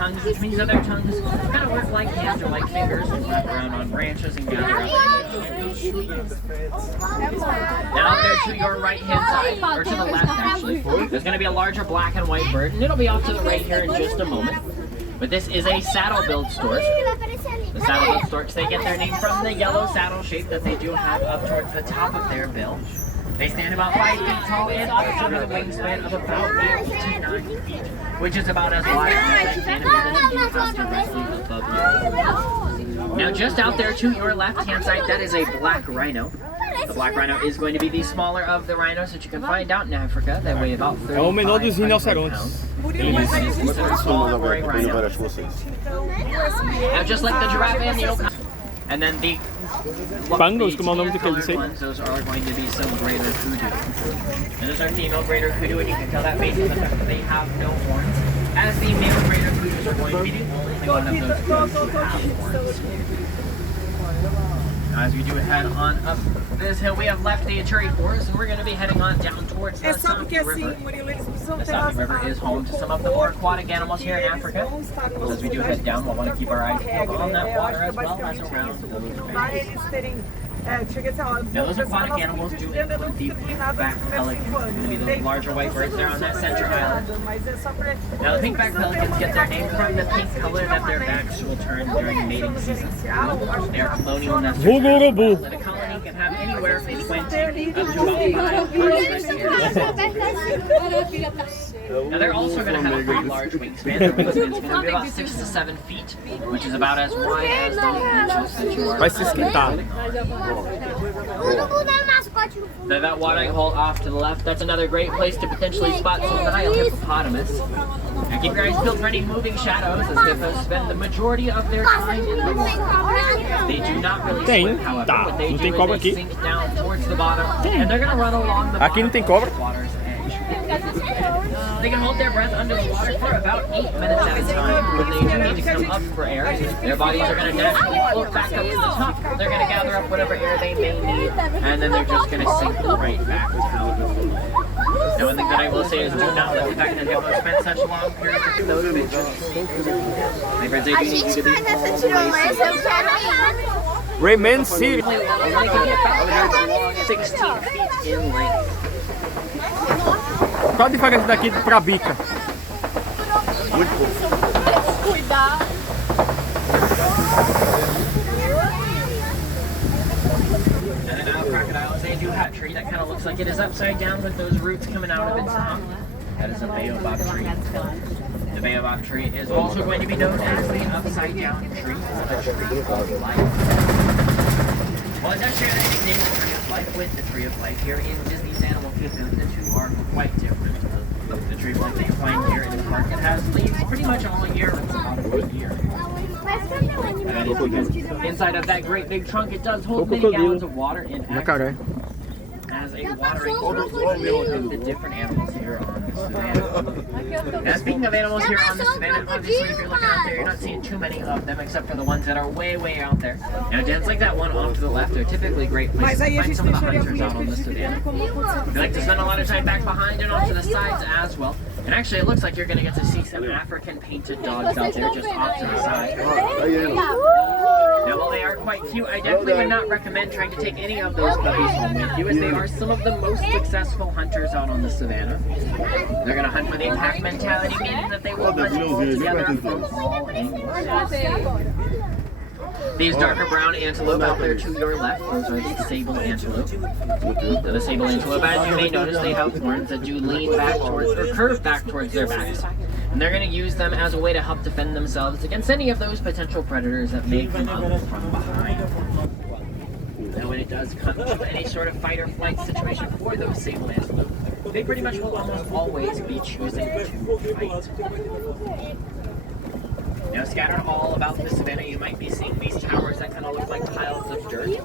tongues, which means that their tongues kind of work like hands or like fingers and wrap around on branches and gather up. Now out there to your right hand side, or to the left actually, there's going to be a larger black and white bird, and it'll be off to the right here in just a moment. But this is a saddle-billed stork. The saddle-billed storks, they get their name from the yellow saddle shape that they do have up towards the top of their bill. They stand about 5 feet tall and also have a wingspan of about 8 to 9 feet, which is about as wide as that canopy that you have directly above you. Now just out there to your left-hand side, that is a black rhino. The black rhino is going to be the smaller of the rhinos that you can find out in Africa. They weigh about 35 pounds. Eles considered small for a rhino. Now just like the giraffe and the oak, and then the Pangos, como é o nome daquele ones, those are going to be some greater kudu. And those are female greater kudu, and you can tell that based on the fact that they have no horns, as the male greater kudus are going to be the only one of those kudus who have horns. As we do head on up this hill, we have left the Ituri Forest, and we're going to be heading on down towards the Sappi River. The Sappi River is home to some of the more aquatic animals here in Africa. So as we do head down, we'll want to keep our eyes peeled on that water as well as around those banks. Now those aquatic animals do include the pink-back pelicans, going to be those larger white birds there on that center island. Now the pink-back pelicans get their name from the pink color that their backs will turn during mating season. They are colonial nesters. That a colony can have anywhere from 20 up to about 5 years. Now they're also going to have a pretty large wingspan. Their wingspan is going to be about 6 to 7 feet, which is about as wide as those beaches that you are. Vai se esquentar. Now that watering hole off to the left, that's another great place to potentially spot some Nile hippopotamus. Now keep your eyes peeled for any moving shadows, as hippos spend the majority of their time in the water. They do not really swim, however. What they do is they sink down towards the bottom, and they're going to run along the bottom of the water's edge. They can hold their breath under the water for about 8 minutes at a time. When they do need to come up for air, their bodies are going to naturally float back up to the top. They're going to gather up whatever air they may need, and then they're just going to sink right back down. Now, one thing that I will say is do not let the fact that hippos spend such long periods of those pictures. My friends, I do need you to be Rayman City. They can get about 16 feet in length. Pode fazer isso daqui pra bica. Muito bom. Cuidado. Crocodiles, they do have a tree that kind of looks like it is upside down with those roots coming out of its top. That is a baobab tree. The baobab tree is also going to be known as the upside down tree, or the tree of life. Well, it does share the nickname the tree of life with the tree of life here in Disney's Animal Kingdom. The two are quite different. The tree of life that you find here in the park, it has leaves pretty much all year, it's about a good year. Inside of that great big trunk, it does hold many gallons of water in excess. As a watering hole of the different animals here on the savannah. Now speaking of animals here on the savannah, obviously if you're looking out there, you're not seeing too many of them except for the ones that are way, way out there. Now dens like that one off to the left are typically great places to find some of the hunters out on the savannah. We like to spend a lot of time back behind and off to the sides as well. And actually it looks like you're going to get to see some African painted dogs out there just off to the side. Now while they are quite cute, I definitely would not recommend trying to take any of those puppies home with you, as they are some of the most successful hunters out on the savannah. They're going to hunt with a pack mentality, meaning that they will hunt all together from all angles. These darker brown antelope out there to your left, those are the sable antelope. So the sable antelope, as you may notice, they have horns that do lean back towards, or curve back towards their backs. And they're going to use them as a way to help defend themselves against any of those potential predators that may come up from behind. Now when it does come to any sort of fight or flight situation for those sable antelope, they pretty much will almost always be choosing to fight. Now scattered all about the savannah, you might be seeing these towers that kind of look like piles of dirt.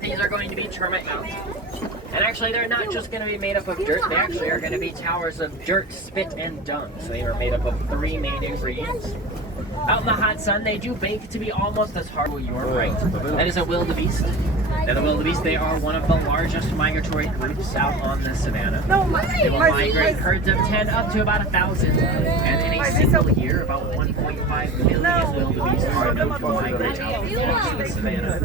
These are going to be termite mounds. And actually they're not just going to be made up of dirt, they actually are going to be towers of dirt, spit, and dung. So they are made up of 3 main ingredients. Out in the hot sun, they do bake to be almost as hard. Well, you are right. That is a wildebeest. Now the wildebeest, they are one of the largest migratory groups out on the savannah. They will migrate herds of 10 up to about 1,000. And in a single year, about 1.5 million wildebeest are known to migrate out across the savannah.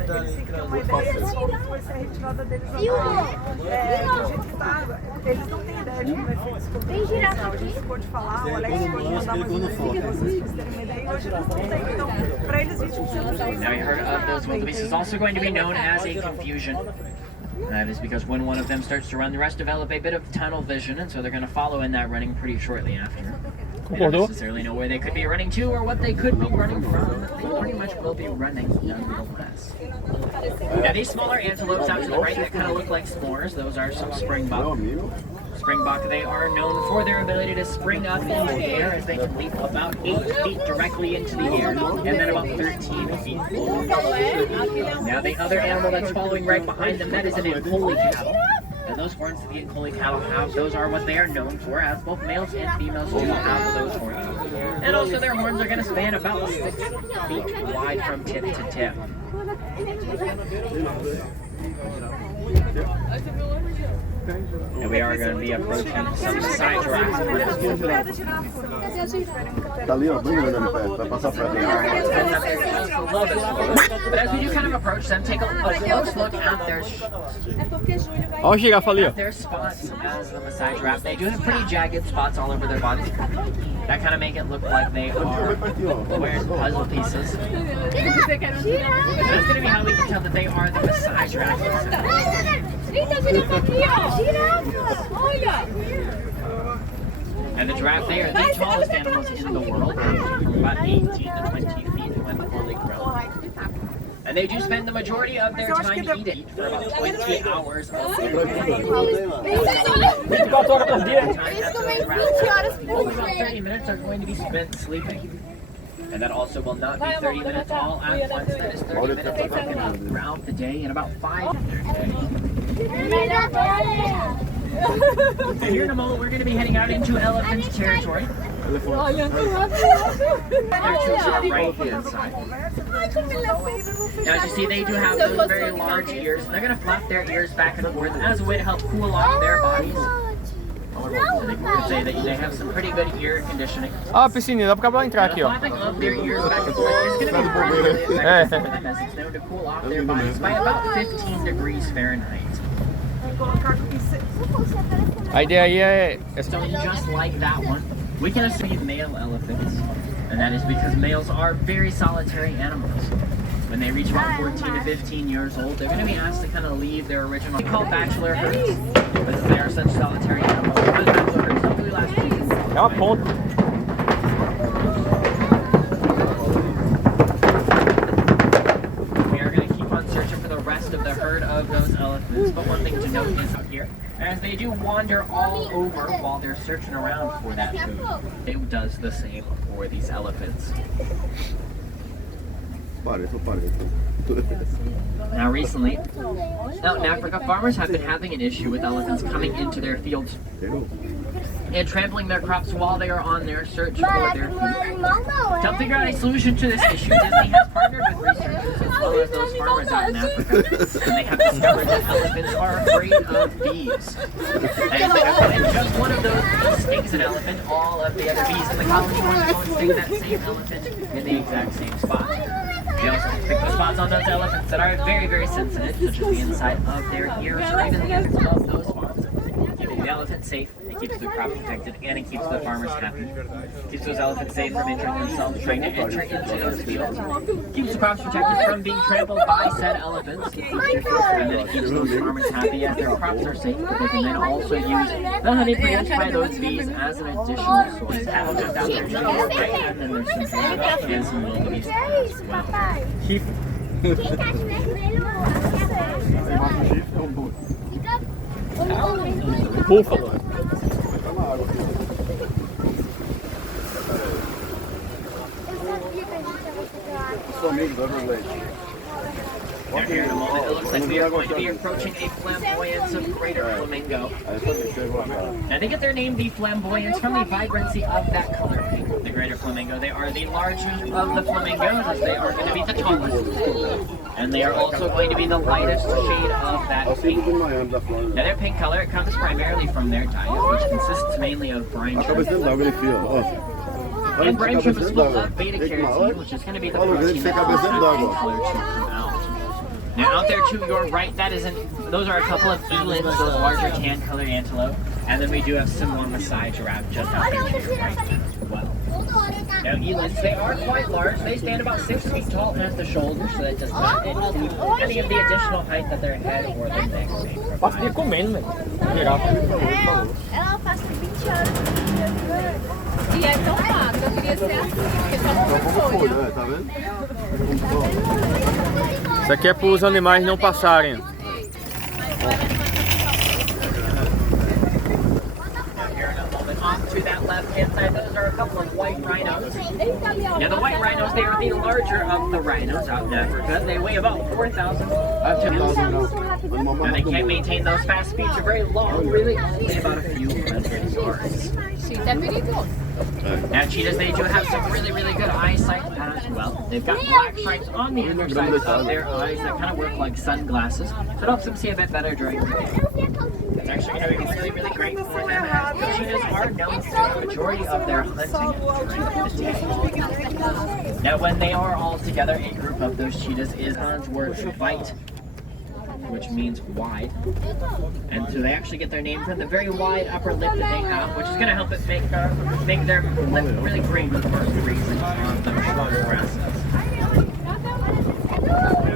Eles não têm ideia de como vai ser descoberto. Tem girafa aqui? A gente pode falar, o Alex pode mandar mais uma dica pra vocês terem uma ideia. Hoje eles não têm, então, pra eles 20% Now you heard of those wildebeest is also going to be known as a confusion. That is because when one of them starts to run, the rest develop a bit of tunnel vision, and so they're going to follow in that running pretty shortly after. They don't necessarily know where they could be running to or what they could be running from, but they pretty much will be running nonetheless. Now these smaller antelopes out to the right that kind of look like s'mores, those are some springbok. Springbok, they are known for their ability to spring up into the air as they can leap about 8 feet directly into the air and then about 13 feet forward. Now the other animal that's following right behind them, that is an Ankole cattle. And those horns that the Ankole cattle have, those are what they are known for, as both males and females do have those horns. And also their horns are going to span about 6 feet wide from tip to tip. And we are going to be approaching some side giraffes. Tá ali, ó, bem grande ali perto, vai passar perto. But as we do kind of approach them, take a close look at Ó a girafa ali, ó. their spots as the Maasai giraffe. They do have pretty jagged spots all over their bodies. That kind of make it look like they are wearing puzzle pieces. That's going to be how we can tell that they are the Maasai giraffe. And the giraffe, they are the tallest animals in the world, from about 18 to 20 feet when fully grown. And they do spend the majority of their time eating for about 20 hours a day. 24 horas por dia. Only about 30 minutes are going to be spent sleeping. And that also will not be 30 minutes all at once. That is 30 minutes broken up throughout the day and about 5 in their day. And here in a moment, we're going to be heading out into elephant territory. Their troops are right hand side. Now, as you see, they do have those very large ears, and they're going to flap their ears back and forth as a way to help cool off their bodies. So they could say that they have some pretty good ear conditioning. Ó, a piscininha, dá pra entrar aqui, ó. Flapping of their ears back and forth is going to be really effective for them, as it's known to cool off their bodies by about 15 degrees Fahrenheit. A ideia aí é... So just like that one, we can see male elephants, and that is because males are very solitary animals. When they reach about 14 to 15 years old, they're going to be asked to kind of leave their original, called bachelor herds, because they are such solitary animals. But bachelor herds typically last É uma ponta. We are going to keep on searching for the rest of the herd of those elephants, but one thing to note is out here, as they do wander all over while they're searching around for that food, it does the same for these elephants. Now recently, out in Africa, farmers have been having an issue with elephants coming into their fields and trampling their crops while they are on their search for their food. To figure out a solution to this issue, Disney has partnered with researchers as well as those farmers out in Africa, and they have discovered that elephants are afraid of bees. That is because when just one of those bees stings an elephant, all of the other bees in the colony want to go and sting that same elephant in the exact same spot. They also pick the spots on those elephants that are very, very sensitive, such as the inside of their ears or even the ends of those spots. Keeping the elephant safe, it keeps the crop protected, and it keeps the farmers happy. Keeps those elephants safe from injuring themselves, trying to enter into those fields. Keeps the crops protected from being trampled by said elephants. And then it keeps those farmers happy as their crops are safe, but they can then also use the honey produced by those bees as an additional source. Elephants out there doing it right, and then there's some giraffes and some wildebeest as well. Chifre. Búfalo. Now here in a moment, it looks like we are going to be approaching a flamboyance of greater flamingo. I think that they're named the flamboyance from the vibrancy of that color pink. the greater flamingo. They are the largest of the flamingos, as they are going to be the tallest. And they are also going to be the lightest shade of that pink. Now their pink color, it comes primarily from their diet, which consists mainly of brine shrimp. And brine shrimp is full of beta carotene, which is going to be the protein that causes that pink color to come out. Now out there to your right, those are a couple of elands, those larger tan-colored antelope. And then we do have some more Maasai giraffe just out there to your right as well. Now elands, they are quite large. They stand about 6 feet tall at the shoulder, so that does not exceed any of the additional height that their head or their neck may provide. Passa o dia comendo, velho. Girafa. Ela passa 20 horas e é tão fácil, eu queria ser assim, porque só não folha. Tá vendo? Isso aqui é para os animais não passarem. Off to that left-hand side, those are a couple of white rhinos. Now the white rhinos, they are the larger of the rhinos out in Africa. They weigh about 4,000 pounds. Now they can't maintain those fast speeds for very long, really only about a few hundred yards. Now cheetahs, they do have some really good eyesight as well. They've got black stripes on the undersides of their eyes that kind of work like sunglasses, so it helps them see a bit better during the day. It's actually going to be really great for them, as the cheetahs are known for the majority of their hunting during the day. Now when they are all together, a group of those cheetahs is on word bite, which means wide. And so they actually get their name from the very wide upper lip that they have, which is going to help it make their lip really green for reasons on the shorter grasses.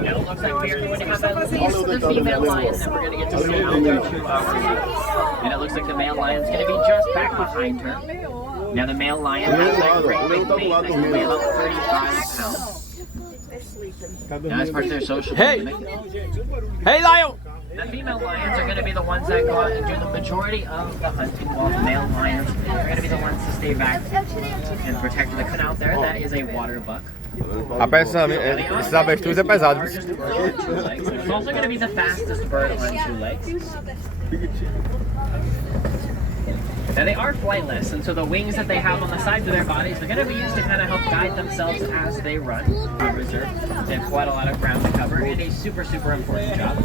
Now it looks like we are going to have at least the female lion that we're going to get to see out there to our right. And it looks like the male lion is going to be just back behind her. Now the male lion has a great big mane that can weigh about 35 pounds. Now as part of their social dynamic, Hey, Lion! the female lions are going to be the ones that go out and do the majority of the hunting, while the male lions are going to be the ones to stay back and protect the coon out there. That is a water buck. Rapaz, esses avestruz é pesado. Largest bird on 2 legs. It's also going to be the fastest bird on 2 legs. Now they are flightless, and so the wings that they have on the sides of their bodies are going to be used to kind of help guide themselves as they run. Reserve. They have quite a lot of ground to cover, and a super important job.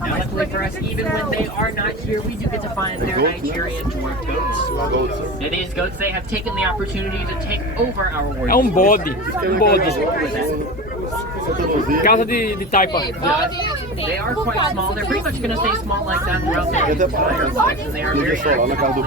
Now luckily for us, even when they are not here, we do get to find their Nigerian dwarf goats. Now these goats, they have taken the opportunity to take over our world. É bode. Bode. Casa de taipa. They are quite small. They're pretty much going to stay small like that throughout their entire lives, and they are very active.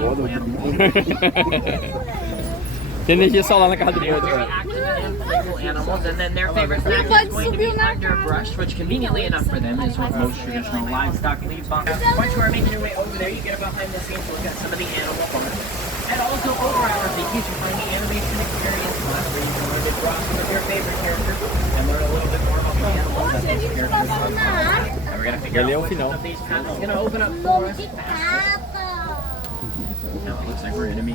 Tem energia solar na casa do They are bode. very active and playful animals, and then their favorite snack is going to be underbrush, which conveniently enough for them is what most traditional livestock leave behind. Once you are making your way over there, you get a behind the scenes look at some of the animal farms. And also over our vacation find the animation experience class, where you can learn to draw some of your favorite characters and learn a little bit more about the animals that those characters are. And we're going to figure out which one of these panels is going to open up for us fast. Now it looks like we're going to be